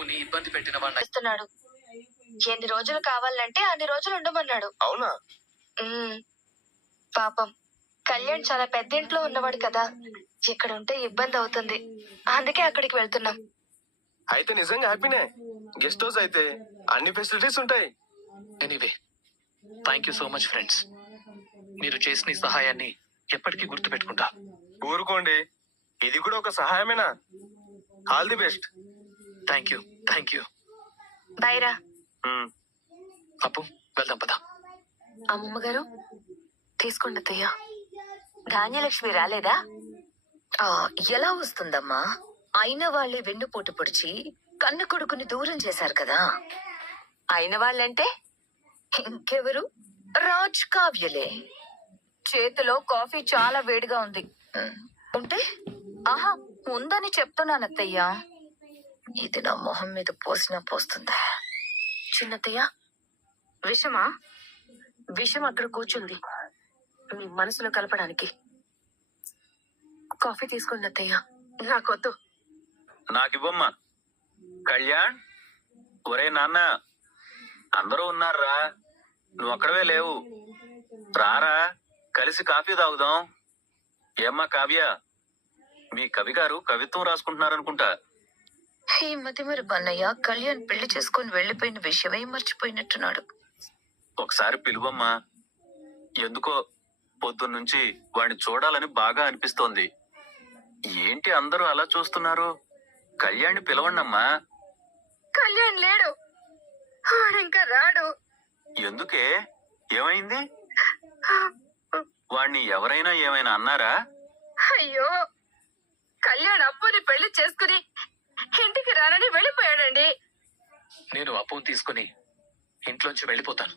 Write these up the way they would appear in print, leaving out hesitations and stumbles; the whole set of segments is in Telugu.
అప్పుని ఇబ్బంది పెట్టిన వాడిని ఇస్తున్నాడు. ఎన్ని రోజులు కావాలంటే అన్ని రోజులు ఉండమన్నాడు. అవునా? పాపం కళ్యాణ్ చాలా పెద్ద ఇంట్లో ఉన్నవాడు కదా, ఇక్కడ ఉంటే ఇబ్బంది అవుతుంది. అందుకే అక్కడికి వెళ్తున్నాం. అయితే నిజంగా హ్యాపీనే. గెస్ట్ హౌస్ అయితే అన్ని ఫెసిలిటీస్ ఉంటాయి. Anyway, thank you so much friends. మీరు చేసిన ఈ సహాయాన్ని ఎప్పటికీ గుర్తు పెట్టుకుంటా. ఊరుకోండి, ఇది కూడా ఒక సహాయమేనా? All the best. Thank you. బైరా. అప్పు, వెళ్దాం పదా. అమ్మమ్మ గారు తీసుకోండి అత్తయ్య. ధాన్యలక్ష్మి రాలేదా? ఎలా వస్తుందమ్మా? అయిన వాళ్ళే వెన్నుపోటు పొడిచి కన్న కొడుకుని దూరం చేశారు కదా. అయిన వాళ్ళంటే ఇంకెవరు? రాజ్ కావ్యలే. చేతిలో కాఫీ చాలా వేడిగా ఉంది. ఉంటే ఆహా ఉందని చెప్తున్నానత్తయ్య. ఇది నా మొహం మీద పోసినా పోస్తుందా? చిన్నత్తయ్య, విషమా? విషం అక్కడ కూర్చుంది మీ మనసులో కలపడానికి. కాఫీ తీసుకోండి అత్తయ్య. నాకొద్దు. నాకివ్వమ్మా. కళ్యాణ్, ఒరే నాన్న, అందరూ ఉన్నారా? నువ్వు అక్కడవే లేవు. రారా, కలిసి కాఫీ తాగుదాం. ఏమ్మా కావ్య, మీ కవి గారు కవిత్వం రాసుకుంటున్నారనుకుంటా. ఈ మధ్య మరి బన్నయ్య కళ్యాణ్ పెళ్లి చేసుకుని వెళ్లిపోయిన విషయమే మర్చిపోయినట్టున్నాడు. ఒకసారి పిలువమ్మా. ఎందుకో పొద్దున్నుంచి వాడిని చూడాలని బాగా అనిపిస్తోంది. ఏంటి అందరూ అలా చూస్తున్నారు? కళ్యాణ్ని పిలవండమ్మా. కళ్యాణ్ లేడు, ఇంకా రాడు. ఎందుకే? ఏమైంది? వాణ్ణి ఎవరైనా ఏమైనా అన్నారా? అయ్యో, కళ్యాణ్ అప్పుని పెళ్లి చేసుకుని ఇంటికి రానని వెళ్ళిపోయాడండి. నేను అప్పుని తీసుకుని ఇంట్లోంచి వెళ్ళిపోతాను.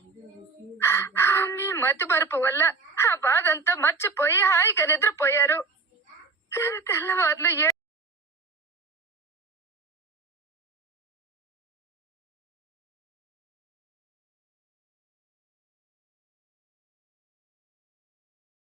మీ మతి మరుపు వల్ల ఆ బాధంతా మర్చిపోయి హాయిగా నిద్రపోయారు. నేను తెల్లవారులు